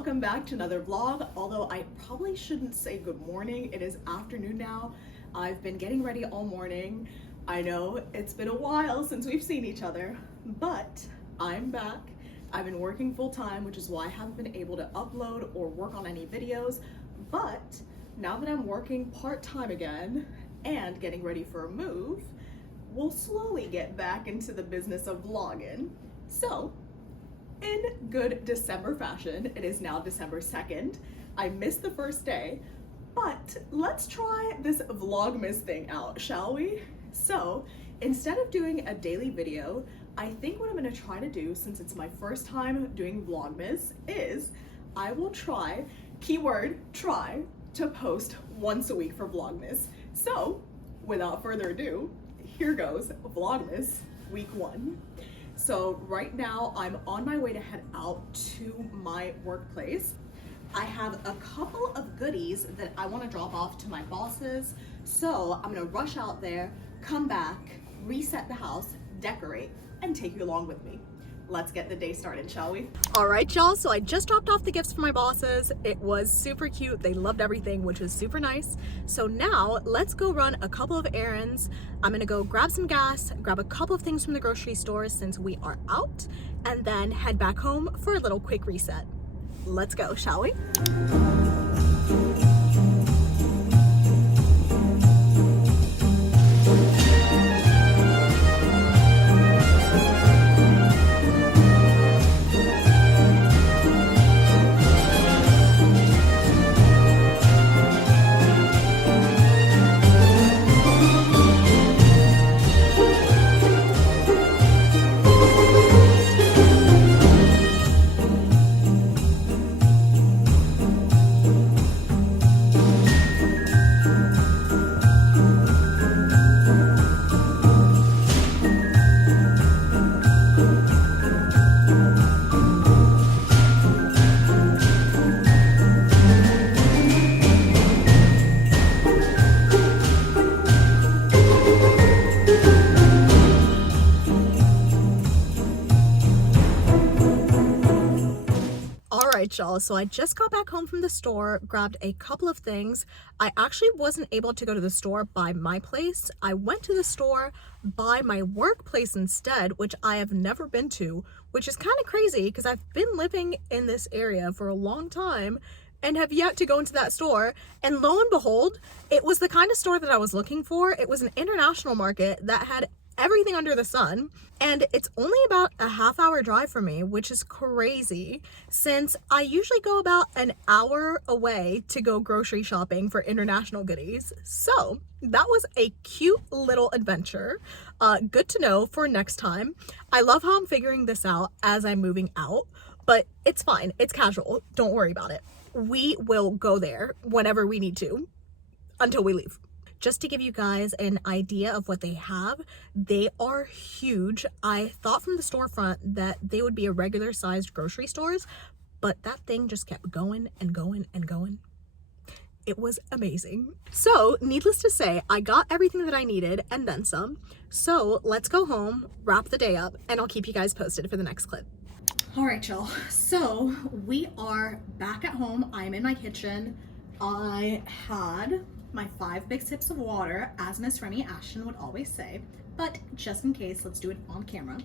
welcome back to another vlog. Although I probably shouldn't say good morning, it is afternoon now. I've been getting ready all morning. I know it's been a while since we've seen each other, but I'm back. I've been working full time, which is why I haven't been able to upload or work on any videos. But now that I'm working part-time again and getting ready for a move, we'll slowly get back into the business of vlogging. So, in good December fashion, it is now December 2nd. I missed the first day, but let's try this Vlogmas thing out, shall we? So, instead of doing a daily video, I think what I'm gonna try to do, since it's my first time doing Vlogmas, is I will try, keyword try, to post once a week for Vlogmas. So, without further ado, here goes Vlogmas week 1. So right now I'm on my way to head out to my workplace. I have a couple of goodies that I want to drop off to my bosses. So I'm gonna rush out there, come back, reset the house, decorate, and take you along with me. Let's get the day started, shall we? All right, y'all, so I just dropped off the gifts for my bosses. It was super cute. They loved everything, which was super nice. So now let's go run a couple of errands. I'm gonna go grab some gas, grab a couple of things from the grocery store since we are out, and then head back home for a little quick reset. Let's go, shall we? Y'all, so I just got back home from the store, grabbed a couple of things. I actually wasn't able to go to the store by my place. I went to the store by my workplace instead, which I have never been to, which is kind of crazy because I've been living in this area for a long time and have yet to go into that store. And lo and behold, it was the kind of store that I was looking for. It was an international market that had everything under the sun, and it's only about a half-hour drive from me, which is crazy since I usually go about an hour away to go grocery shopping for international goodies. So that was a cute little adventure. Good to know for next time. I love how I'm figuring this out as I'm moving out, but it's fine. It's casual. Don't worry about it. We will go there whenever we need to until we leave. Just to give you guys an idea of what they have, they are huge. I thought from the storefront that they would be a regular sized grocery stores, but that thing just kept going and going and going. It was amazing. So needless to say, I got everything that I needed and then some. So let's go home, wrap the day up, and I'll keep you guys posted for the next clip. All right, y'all. So we are back at home. I'm in my kitchen. I had my 5 big sips of water, as Miss Remy Ashton would always say, but just in case, let's do it on camera.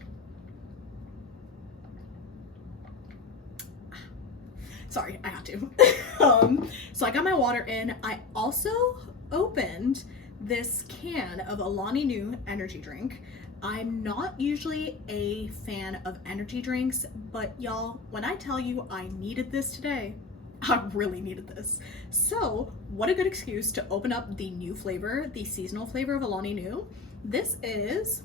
Sorry, I had to. So I got my water in. I also opened this can of Alani Nu energy drink. I'm not usually a fan of energy drinks, but y'all, when I tell you I needed this today, I really needed this. So what a good excuse to open up the new flavor, the seasonal flavor of Alani Nu. This is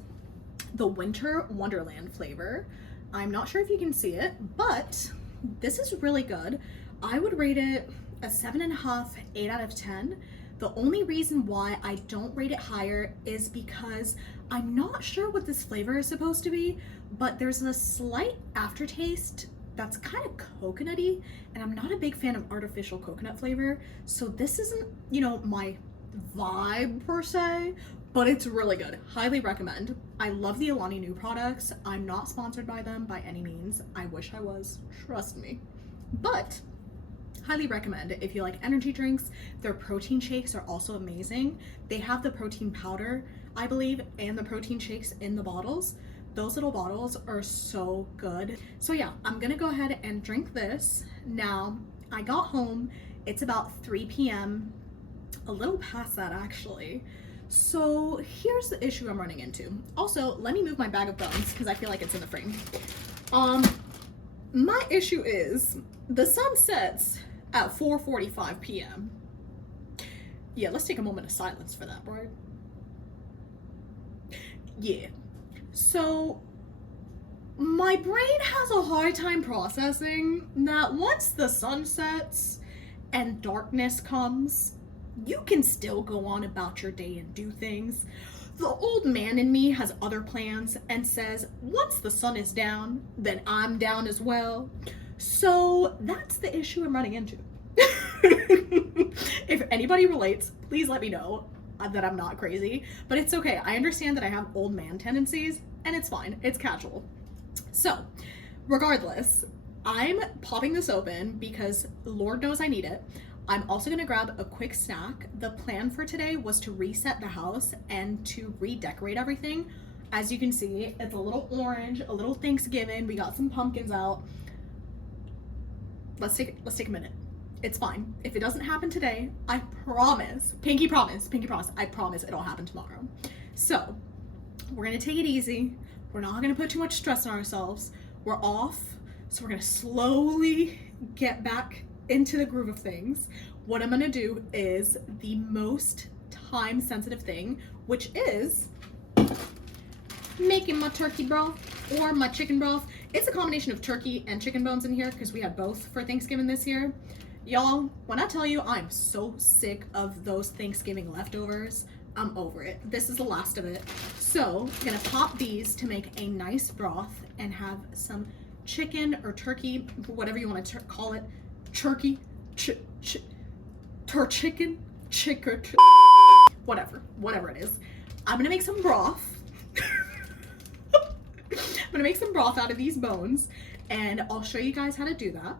the Winter Wonderland flavor. I'm not sure if you can see it, but this is really good. I would rate it a 7.5, 8 out of 10. The only reason why I don't rate it higher is because I'm not sure what this flavor is supposed to be, but there's a slight aftertaste that's kind of coconutty, and I'm not a big fan of artificial coconut flavor, so this isn't, you know, my vibe per se, but it's really good. Highly recommend. I love the Alani Nu products. I'm not sponsored by them by any means. I wish I was, trust me. But Highly recommend it. If you like energy drinks, their protein shakes are also amazing. They have the protein powder, I believe, and the protein shakes in the bottles. Those little bottles are so good. So yeah, I'm gonna go ahead and drink this. Now, I got home, it's about 3 p.m., a little past that actually. So here's the issue I'm running into. Also, let me move my bag of bones because I feel like it's in the frame. My issue is the sun sets at 4:45 p.m. Yeah, let's take a moment of silence for that, bro. Yeah. So my brain has a hard time processing that once the sun sets and darkness comes, you can still go on about your day and do things. The old man in me has other plans and says, once the sun is down, then I'm down as well. So that's the issue I'm running into. If anybody relates, please let me know that I'm not crazy. But it's okay. I understand that I have old man tendencies, and it's fine. It's casual. So, regardless, I'm popping this open because Lord knows I need it. I'm also gonna grab a quick snack. The plan for today was to reset the house and to redecorate everything. As you can see, it's a little orange, a little Thanksgiving. We got some pumpkins out. Let's take a minute. It's fine. If it doesn't happen today, I promise, pinky promise, I promise it'll happen tomorrow. So, we're gonna take it easy. We're not gonna put too much stress on ourselves. We're off, so we're gonna slowly get back into the groove of things. What I'm gonna do is the most time sensitive thing, which is making my turkey broth or my chicken broth. It's a combination of turkey and chicken bones in here because we had both for Thanksgiving this year. Y'all, when I tell you I'm so sick of those Thanksgiving leftovers, I'm over it. This is the last of it. So I'm gonna pop these to make a nice broth and have some chicken or turkey, whatever you want to call it, turkey, chicken, whatever it is. I'm gonna make some broth. I'm gonna make some broth out of these bones, and I'll show you guys how to do that.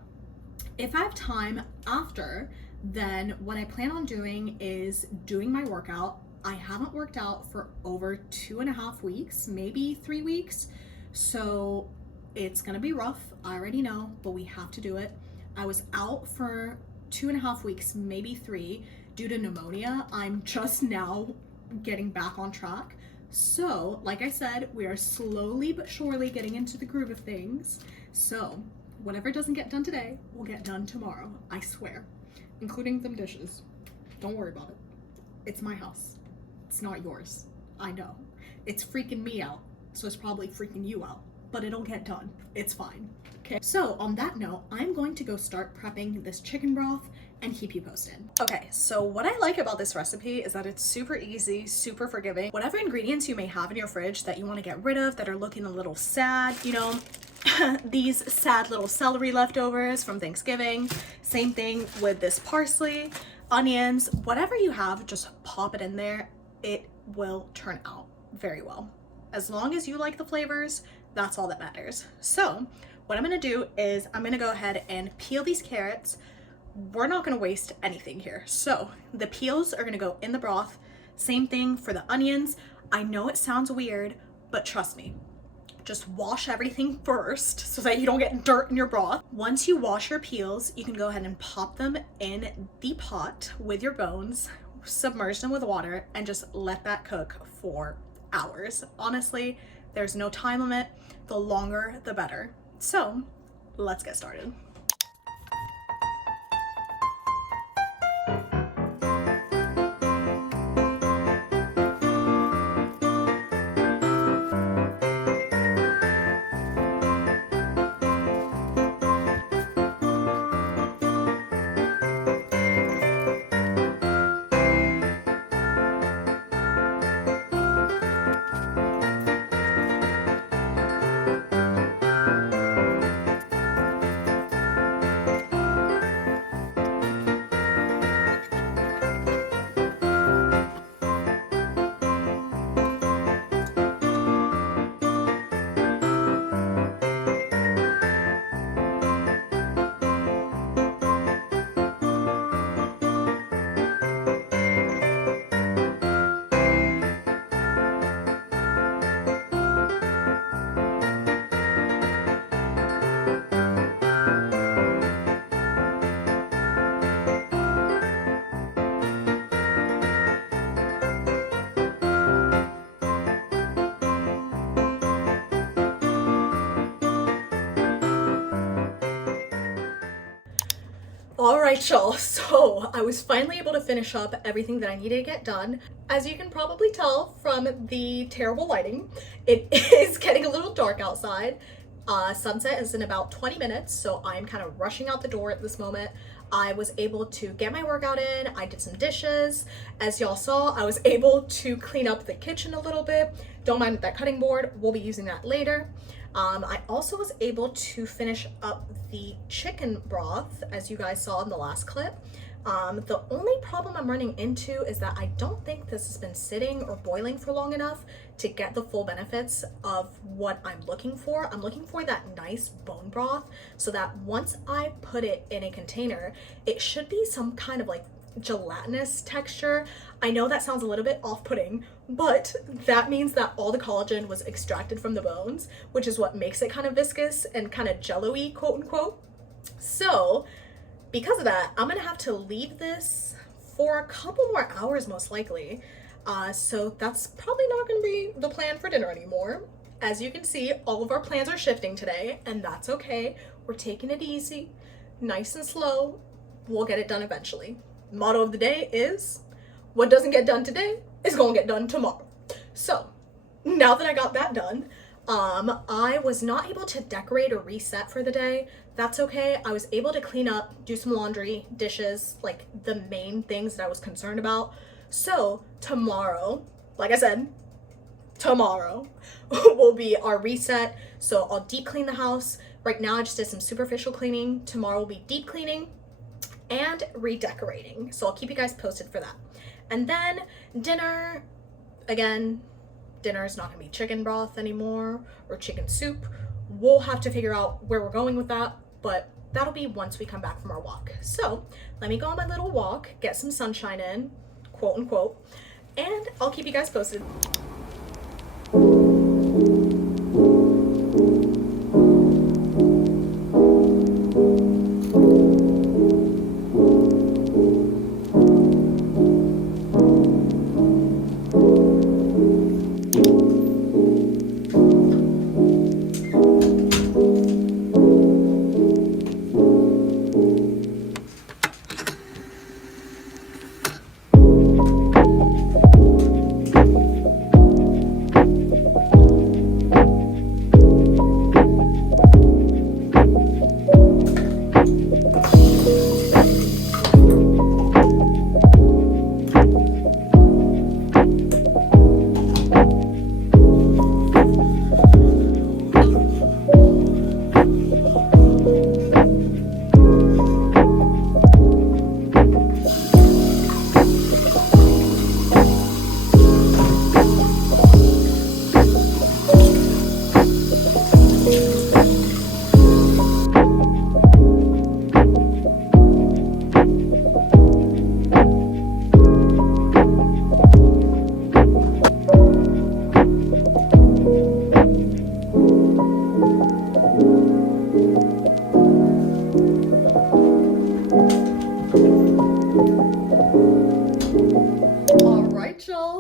If I have time after, then what I plan on doing is doing my workout. I haven't worked out for over 2.5 weeks, maybe 3 weeks. So it's gonna be rough, I already know, but we have to do it. I was out for 2.5 weeks, maybe 3, due to pneumonia. I'm just now getting back on track. So, like I said, we are slowly but surely getting into the groove of things. So, whatever doesn't get done today will get done tomorrow, I swear. Including them dishes. Don't worry about it. It's my house. It's not yours. I know. It's freaking me out, so it's probably freaking you out. But it'll get done. It's fine. Okay, so on that note, I'm going to go start prepping this chicken broth and keep you posted. Okay, so what I like about this recipe is that it's super easy, super forgiving. Whatever ingredients you may have in your fridge that you want to get rid of that are looking a little sad, you know, these sad little celery leftovers from Thanksgiving. Same thing with this parsley, onions, whatever you have, just pop it in there. It will turn out very well. As long as you like the flavors, that's all that matters. So what I'm gonna do is I'm gonna go ahead and peel these carrots. We're not gonna waste anything here. So the peels are gonna go in the broth. Same thing for the onions. I know it sounds weird, but trust me, just wash everything first so that you don't get dirt in your broth. Once you wash your peels, you can go ahead and pop them in the pot with your bones, submerge them with water, and just let that cook for hours. Honestly, there's no time limit. The longer, the better. So let's get started. Alright y'all, so I was finally able to finish up everything that I needed to get done. As you can probably tell from the terrible lighting, it is getting a little dark outside. Sunset is in about 20 minutes, so I'm kind of rushing out the door at this moment. I was able to get my workout in, I did some dishes. As y'all saw, I was able to clean up the kitchen a little bit. Don't mind that cutting board, we'll be using that later. I also was able to finish up the chicken broth, as you guys saw in the last clip. The only problem I'm running into is that I don't think this has been sitting or boiling for long enough to get the full benefits of what I'm looking for. I'm looking for that nice bone broth so that once I put it in a container, it should be some kind of like gelatinous texture. I know that sounds a little bit off-putting, but that means that all the collagen was extracted from the bones, which is what makes it kind of viscous and kind of jello-y, quote unquote. So because of that, I'm gonna have to leave this for a couple more hours most likely. So that's probably not gonna be the plan for dinner anymore. As you can see, all of our plans are shifting today, and that's okay. We're taking it easy, nice and slow. We'll get it done eventually. Motto of the day is, what doesn't get done today is gonna get done tomorrow. So now that I got that done, I was not able to decorate or reset for the day. That's okay. I was able to clean up, do some laundry, dishes, like the main things that I was concerned about. So tomorrow, like I said, tomorrow will be our reset. So I'll deep clean the house. Right now I just did some superficial cleaning. Tomorrow will be deep cleaning and redecorating. So I'll keep you guys posted for that. And then dinner, again, dinner is not gonna be chicken broth anymore or chicken soup. We'll have to figure out where we're going with that, but that'll be once we come back from our walk. So let me go on my little walk, get some sunshine in, quote unquote, and I'll keep you guys posted.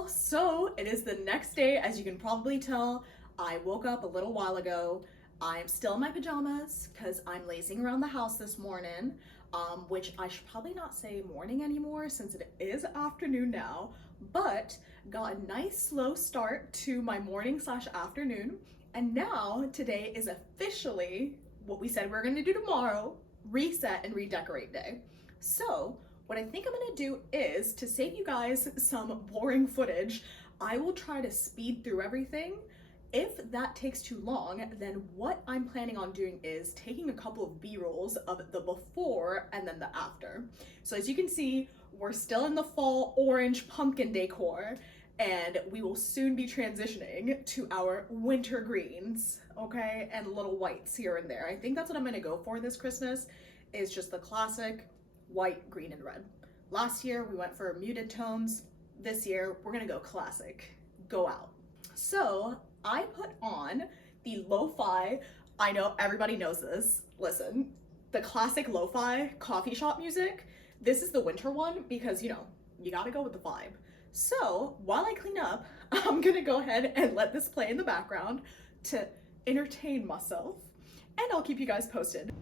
So it is the next day. As you can probably tell, I woke up a little while ago. I'm still in my pajamas because I'm lazing around the house this morning, which I should probably not say morning anymore since it is afternoon now, but got a nice slow start to my morning / afternoon. And now today is officially what we said we were going to do tomorrow, reset and redecorate day. So what I think I'm gonna do is, to save you guys some boring footage, I will try to speed through everything. If that takes too long, then what I'm planning on doing is taking a couple of B-rolls of the before and then the after. So as you can see, we're still in the fall orange pumpkin decor, and we will soon be transitioning to our winter greens, okay? And little whites here and there. I think that's what I'm gonna go for this Christmas, is just the classic white, green, and red. Last year we went for muted tones. This year we're gonna go classic, go out. So I put on the lo-fi, I know everybody knows this, listen, the classic lo-fi coffee shop music. This is the winter one because, you know, you gotta go with the vibe. So while I clean up, I'm gonna go ahead and let this play in the background to entertain myself, and I'll keep you guys posted.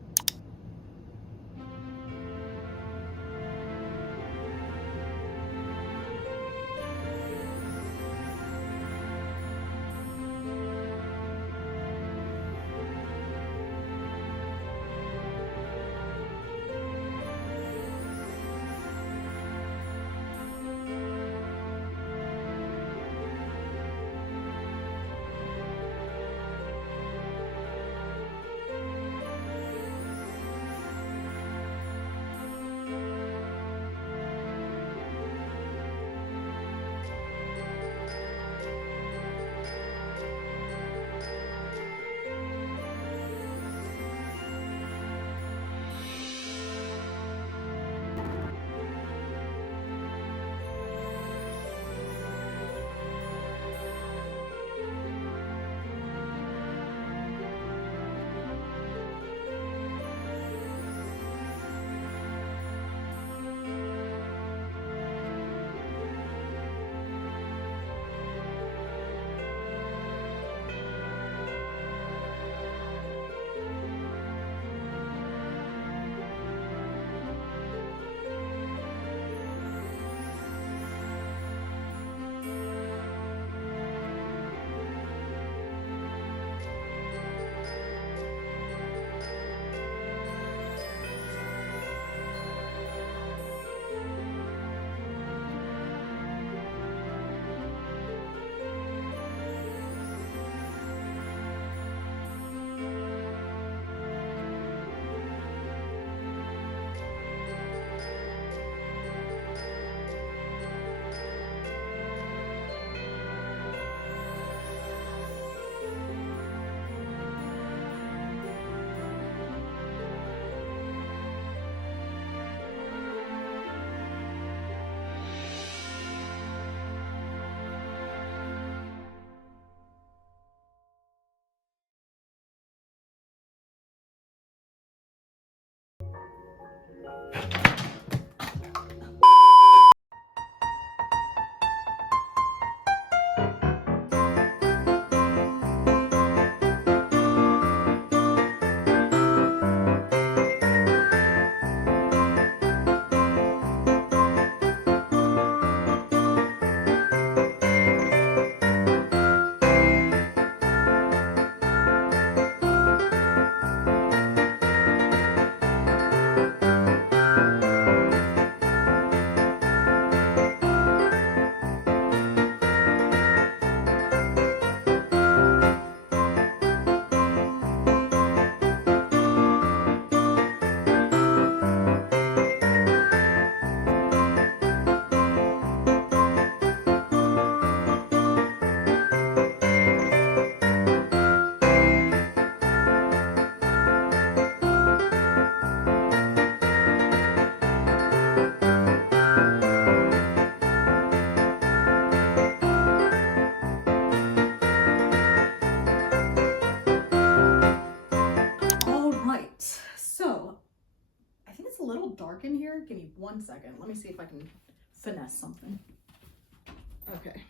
dark in here. Give me 1 second. Let me see if I can finesse something. Okay.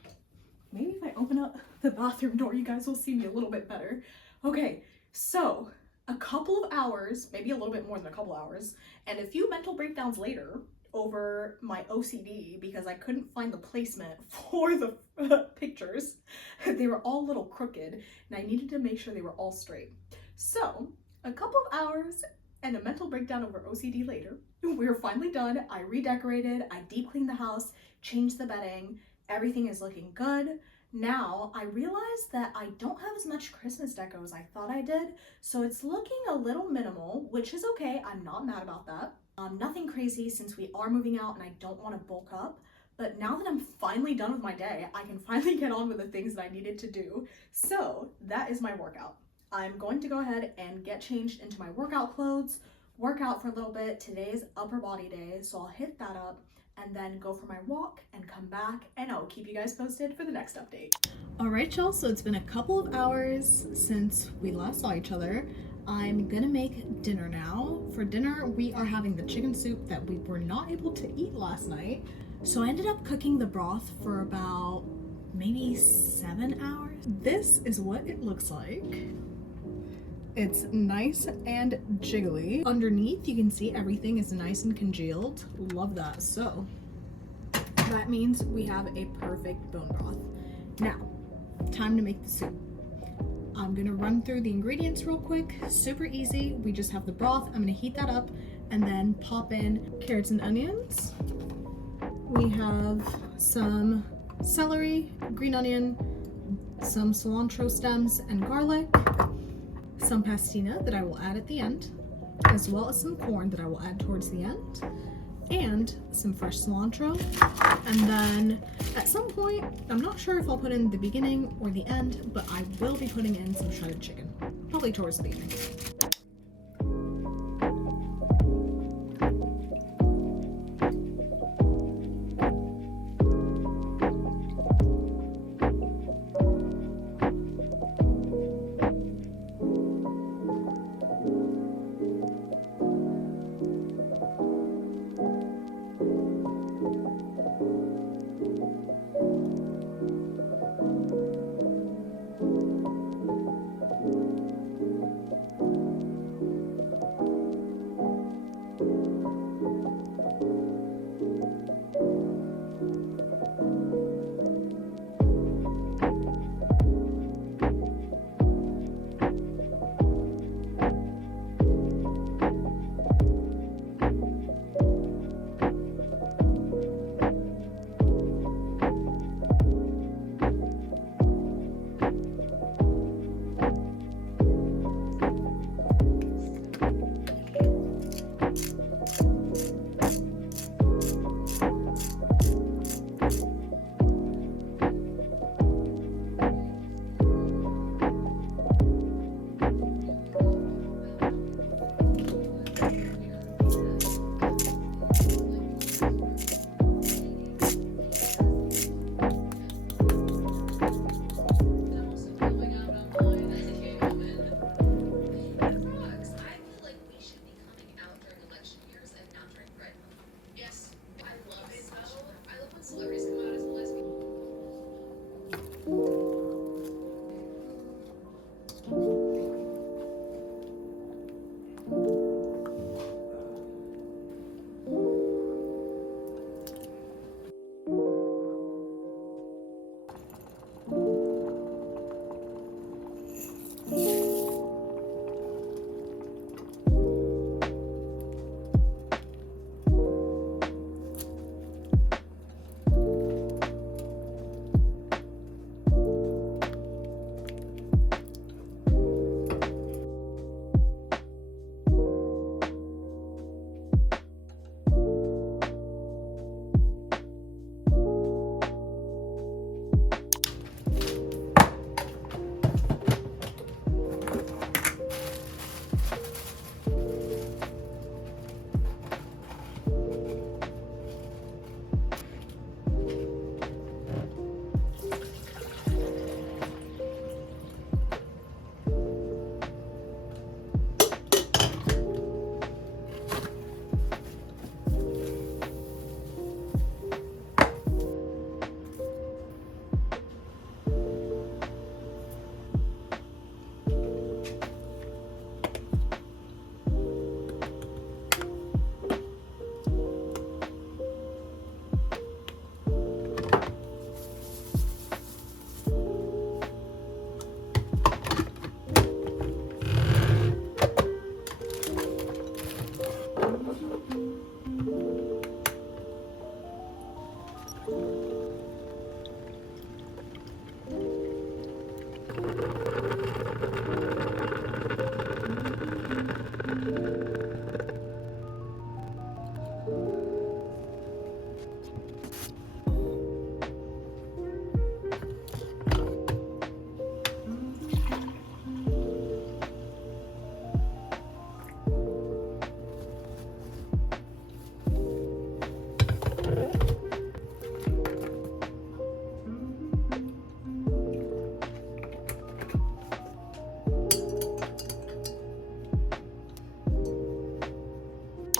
Maybe if I open up the bathroom door, you guys will see me a little bit better. Okay, so a couple of hours, maybe a little bit more than a couple hours, and a few mental breakdowns later over my OCD because I couldn't find the placement for the pictures. They were all a little crooked and I needed to make sure they were all straight. So a couple of hours and a mental breakdown over OCD later, we were finally done. I redecorated, I deep cleaned the house, changed the bedding, everything is looking good. Now I realized that I don't have as much Christmas deco as I thought I did, so it's looking a little minimal, which is okay. I'm not mad about that. Nothing crazy since we are moving out and I don't want to bulk up. But now that I'm finally done with my day, I can finally get on with the things that I needed to do. So that is my workout. I'm going to go ahead and get changed into my workout clothes, work out for a little bit. Today is upper body day, so I'll hit that up and then go for my walk and come back and I'll keep you guys posted for the next update. All right, y'all, so it's been a couple of hours since we last saw each other. I'm gonna make dinner now. For dinner, we are having the chicken soup that we were not able to eat last night. So I ended up cooking the broth for about maybe 7 hours. This is what it looks like. It's nice and jiggly. Underneath, you can see everything is nice and congealed. Love that. So that means we have a perfect bone broth. Now, time to make the soup. I'm gonna run through the ingredients real quick. Super easy. We just have the broth. I'm gonna heat that up and then pop in carrots and onions. We have some celery, green onion, some cilantro stems and garlic, some pastina that I will add at the end, as well as some corn that I will add towards the end, and some fresh cilantro. And then at some point, I'm not sure if I'll put in the beginning or the end, but I will be putting in some shredded chicken, probably towards the beginning.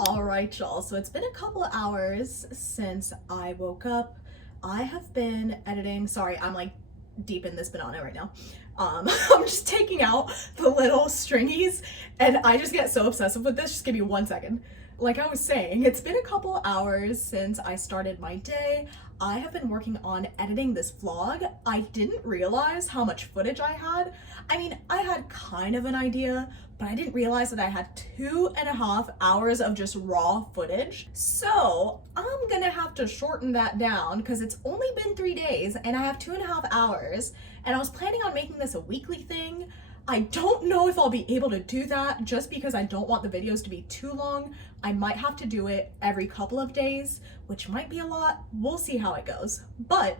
All right, y'all. So it's been a couple of hours since I woke up. I have been editing. Sorry, I'm like deep in this banana right now. I'm just taking out the little stringies and I just get so obsessive with this. Just give me 1 second. Like I was saying, it's been a couple of hours since I started my day. I have been working on editing this vlog. I didn't realize how much footage I had. I mean, I had kind of an idea, but I didn't realize that I had 2.5 hours of just raw footage. So I'm gonna have to shorten that down because it's only been 3 days and I have 2.5 hours, and I was planning on making this a weekly thing. I don't know if I'll be able to do that just because I don't want the videos to be too long. I might have to do it every couple of days, which might be a lot. We'll see how it goes. But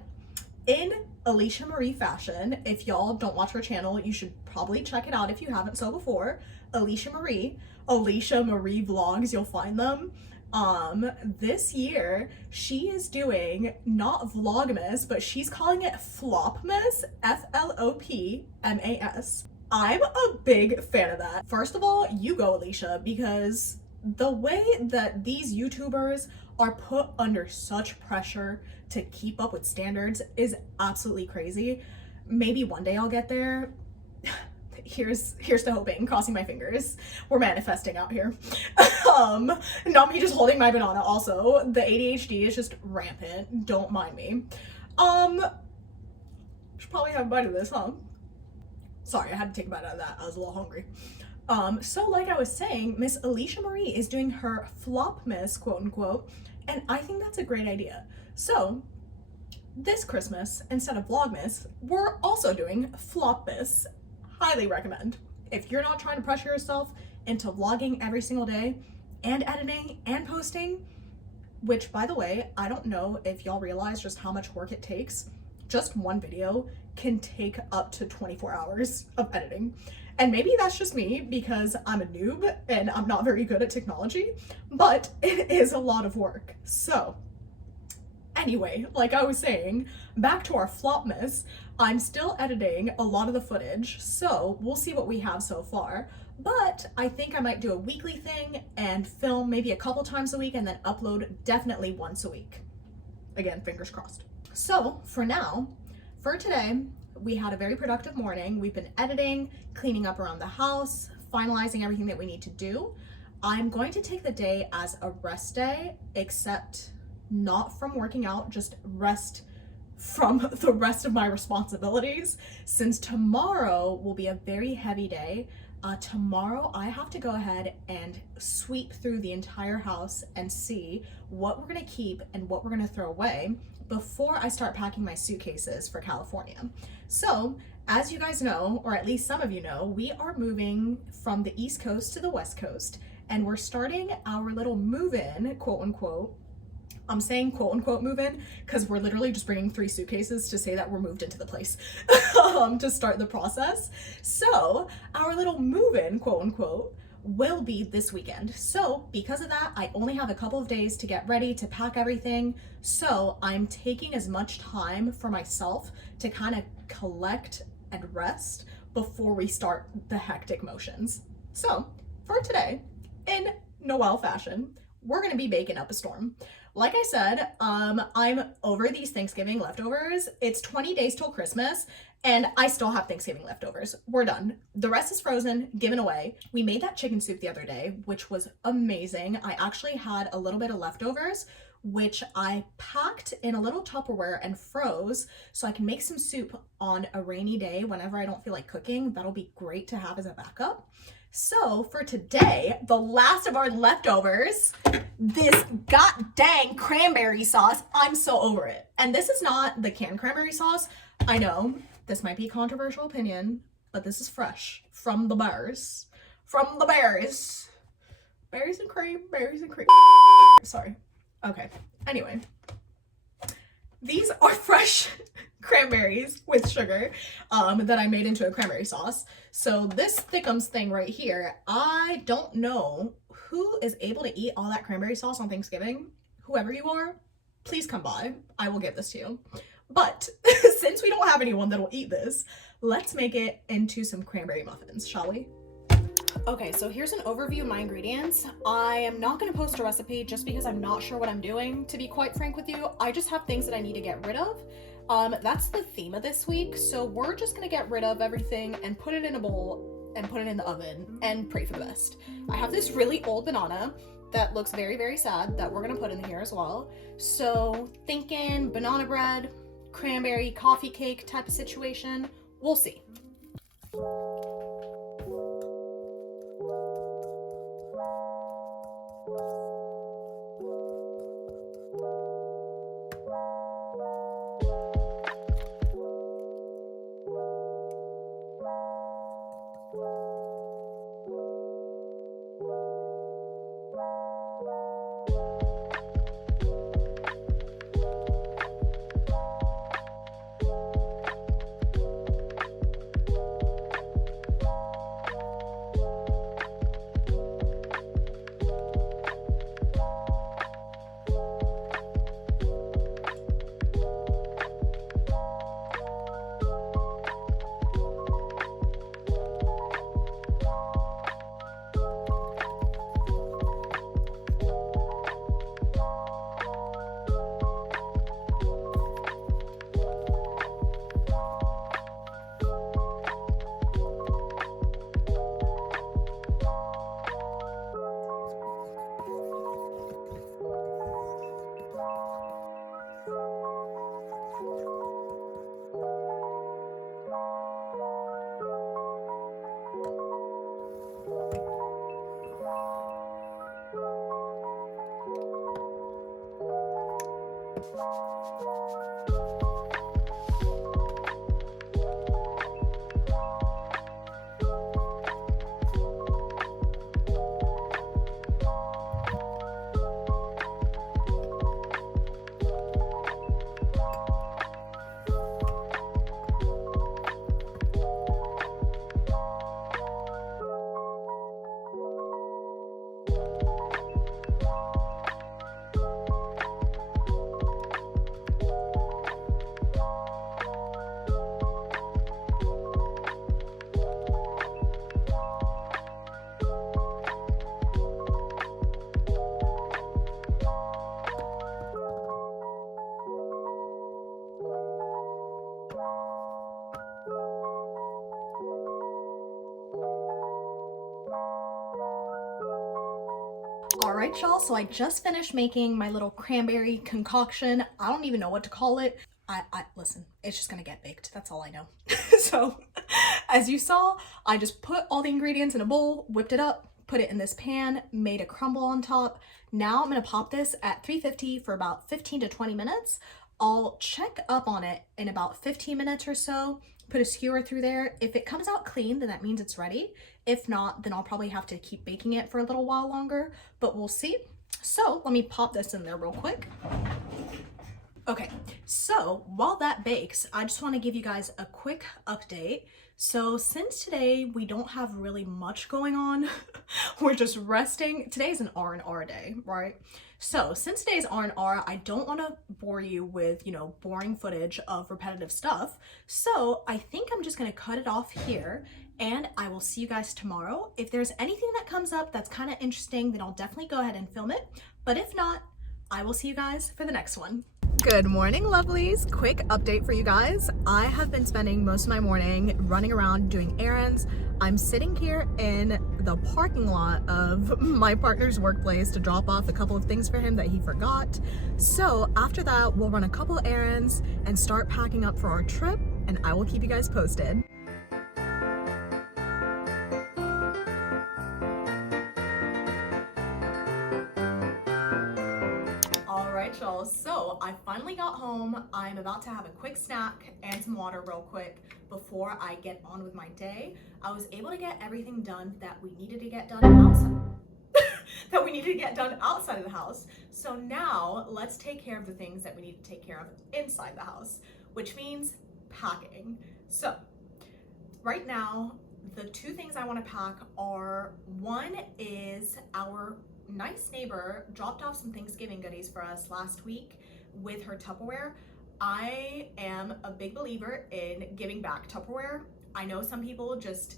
in Alicia Marie fashion, if y'all don't watch her channel, you should probably check it out if you haven't so before. Alicia Marie Vlogs, you'll find them. This year she is doing not Vlogmas, but she's calling it Flopmas, Flopmas. I'm a big fan of that. First of all, you go, Alicia, because the way that these YouTubers are put under such pressure to keep up with standards is absolutely crazy. Maybe one day I'll get there. Here's to hoping, crossing my fingers. We're manifesting out here. Not me just holding my banana also. The ADHD is just rampant. Don't mind me. Should probably have a bite of this, huh? Sorry, I had to take a bite out of that. I was a little hungry. So like I was saying, Miss Alicia Marie is doing her Flopmas, quote unquote, and I think that's a great idea. So this Christmas, instead of Vlogmas, we're also doing Flopmas. Highly recommend. If you're not trying to pressure yourself into vlogging every single day and editing and posting, which by the way, I don't know if y'all realize just how much work it takes. Just one video can take up to 24 hours of editing. And maybe that's just me because I'm a noob and I'm not very good at technology, but it is a lot of work. So anyway, like I was saying, back to our Flopmas, I'm still editing a lot of the footage, so we'll see what we have so far. But I think I might do a weekly thing and film maybe a couple times a week and then upload definitely once a week. Again, fingers crossed. So for now, for today, we had a very productive morning. We've been editing, cleaning up around the house, finalizing everything that we need to do. I'm going to take the day as a rest day, except not from working out, just rest from the rest of my responsibilities, since tomorrow will be a very heavy day. Tomorrow I have to go ahead and sweep through the entire house and see what we're gonna keep and what we're gonna throw away before I start packing my suitcases for California. So as you guys know, or at least some of you know, we are moving from the East Coast to the West Coast, and we're starting our little move-in, quote unquote. I'm saying quote unquote move in because we're literally just bringing 3 suitcases to say that we're moved into the place to start the process. So our little move in, quote unquote, will be this weekend. So because of that, I only have a couple of days to get ready, to pack everything. So I'm taking as much time for myself to kind of collect and rest before we start the hectic motions. So for today, in Noel fashion, we're gonna be baking up a storm. Like I said, I'm over these Thanksgiving leftovers. It's 20 days till Christmas and I still have Thanksgiving leftovers. We're done. The rest is frozen, given away. We made that chicken soup the other day, which was amazing. I actually had a little bit of leftovers, which I packed in a little Tupperware and froze so I can make some soup on a rainy day whenever I don't feel like cooking. That'll be great to have as a backup. So for today, the last of our leftovers, this god dang cranberry sauce. I'm so over it. And this is not the canned cranberry sauce. I know this might be a controversial opinion, but this is fresh from the bears. From the berries. Berries and cream, berries and cream. Sorry. Okay. Anyway, these are fresh cranberries with sugar that I made into a cranberry sauce. So this thickums thing right here, I don't know who is able to eat all that cranberry sauce on Thanksgiving. Whoever you are, please come by. I will give this to you. But since we don't have anyone that will eat this, let's make it into some cranberry muffins, shall we? Okay, so here's an overview of my ingredients. I am not going to post a recipe just because I'm not sure what I'm doing, to be quite frank with you. I just have things that I need to get rid of. That's the theme of this week, so we're just going to get rid of everything and put it in a bowl and put it in the oven and pray for the best. I have this really old banana that looks very, very sad that we're going to put in here as well. So thinking banana bread, cranberry, coffee cake type of situation. We'll see. Alright y'all, so I just finished making my little cranberry concoction. I don't even know what to call it. Listen, it's just gonna get baked. That's all I know. So, as you saw, I just put all the ingredients in a bowl, whipped it up, put it in this pan, made a crumble on top. Now I'm gonna pop this at 350 for about 15 to 20 minutes. I'll check up on it in about 15 minutes or so, put a skewer through there. If it comes out clean, then that means it's ready. If not, then I'll probably have to keep baking it for a little while longer, but we'll see. So let me pop this in there real quick. Okay, so while that bakes, I just want to give you guys a quick update. So since today we don't have really much going on, we're just resting. Today's an R&R day, right? So since today's R&R, I don't want to bore you with, boring footage of repetitive stuff. So I think I'm just going to cut it off here and I will see you guys tomorrow. If there's anything that comes up that's kind of interesting, then I'll definitely go ahead and film it. But if not, I will see you guys for the next one. Good morning, lovelies. Quick update for you guys. I have been spending most of my morning running around doing errands. I'm sitting here in the parking lot of my partner's workplace to drop off a couple of things for him that he forgot. So after that, we'll run a couple errands and start packing up for our trip, and I will keep you guys posted. Alright y'all, so I finally got home. I'm about to have a quick snack and some water real quick before I get on with my day. I was able to get everything done that we needed to get done outside of the house. So now let's take care of the things that we need to take care of inside the house, which means packing. So right now, the two things I want to pack are, one is our nice neighbor dropped off some Thanksgiving goodies for us last week with her Tupperware. I am a big believer in giving back Tupperware. I know some people just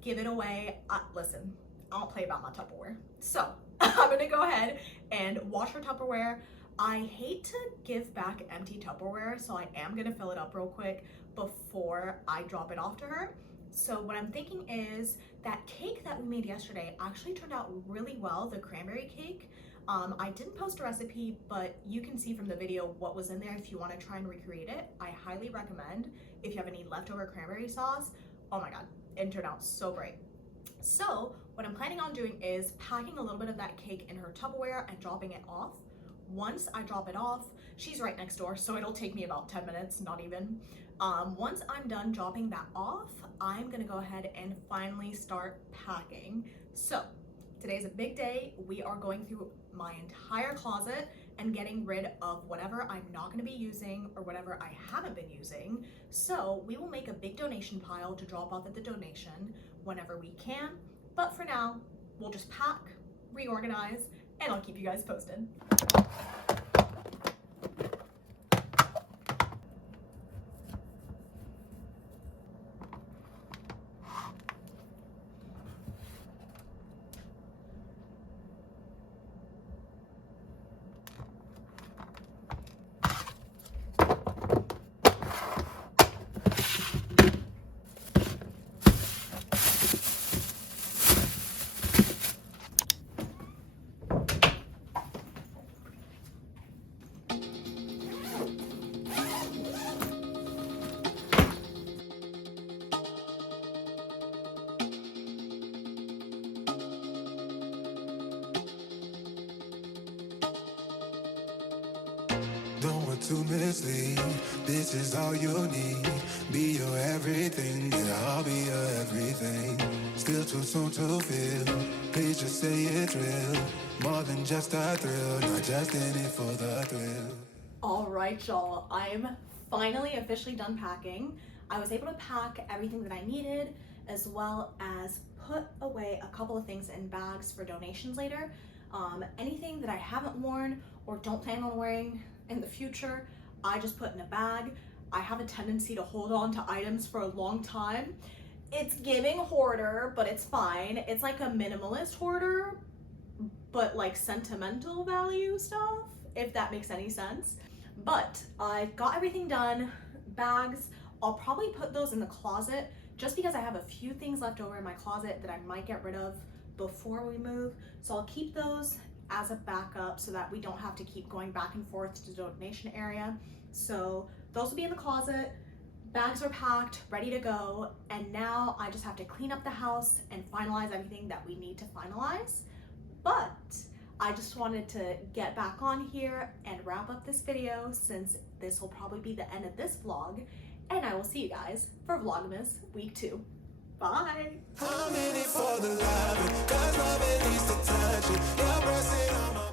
give it away. Listen, I don't play about my Tupperware. So I'm gonna go ahead and wash her Tupperware. I hate to give back empty Tupperware, so I am gonna fill it up real quick before I drop it off to her. So what I'm thinking is that cake that we made yesterday actually turned out really well, the cranberry cake. I didn't post a recipe, but you can see from the video what was in there if you want to try and recreate it. I highly recommend if you have any leftover cranberry sauce. Oh my god, it turned out so great. So what I'm planning on doing is packing a little bit of that cake in her Tupperware and dropping it off. Once I drop it off, she's right next door, so it'll take me about 10 minutes, not even. Once I'm done dropping that off, I'm gonna go ahead and finally start packing. So today's a big day. We are going through my entire closet and getting rid of whatever I'm not gonna be using or whatever I haven't been using. So we will make a big donation pile to drop off at the donation whenever we can. But for now, we'll just pack, reorganize, and I'll keep you guys posted. Don't want to mislead, this is all you need. Be your everything, yeah, I'll be your everything. Still too soon to feel, please just say it's real. More than just a thrill, not just in it for the thrill. All right, y'all, I'm finally officially done packing. I was able to pack everything that I needed, as well as put away a couple of things in bags for donations later. Anything that I haven't worn or don't plan on wearing in the future, I just put in a bag. I have a tendency to hold on to items for a long time. It's giving hoarder, but it's fine. It's like a minimalist hoarder, but like sentimental value stuff, if that makes any sense. But I got everything done. Bags, I'll probably put those in the closet just because I have a few things left over in my closet that I might get rid of before we move. So I'll keep those as a backup so that we don't have to keep going back and forth to the donation area. So those will be in the closet. Bags are packed, ready to go, and now I just have to clean up the house and finalize everything that we need to finalize. But I just wanted to get back on here and wrap up this video since this will probably be the end of this vlog, and I will see you guys for Vlogmas Week 2. Bye! I'm in it for the love, 'cause love it needs to touch it. You're pressing on my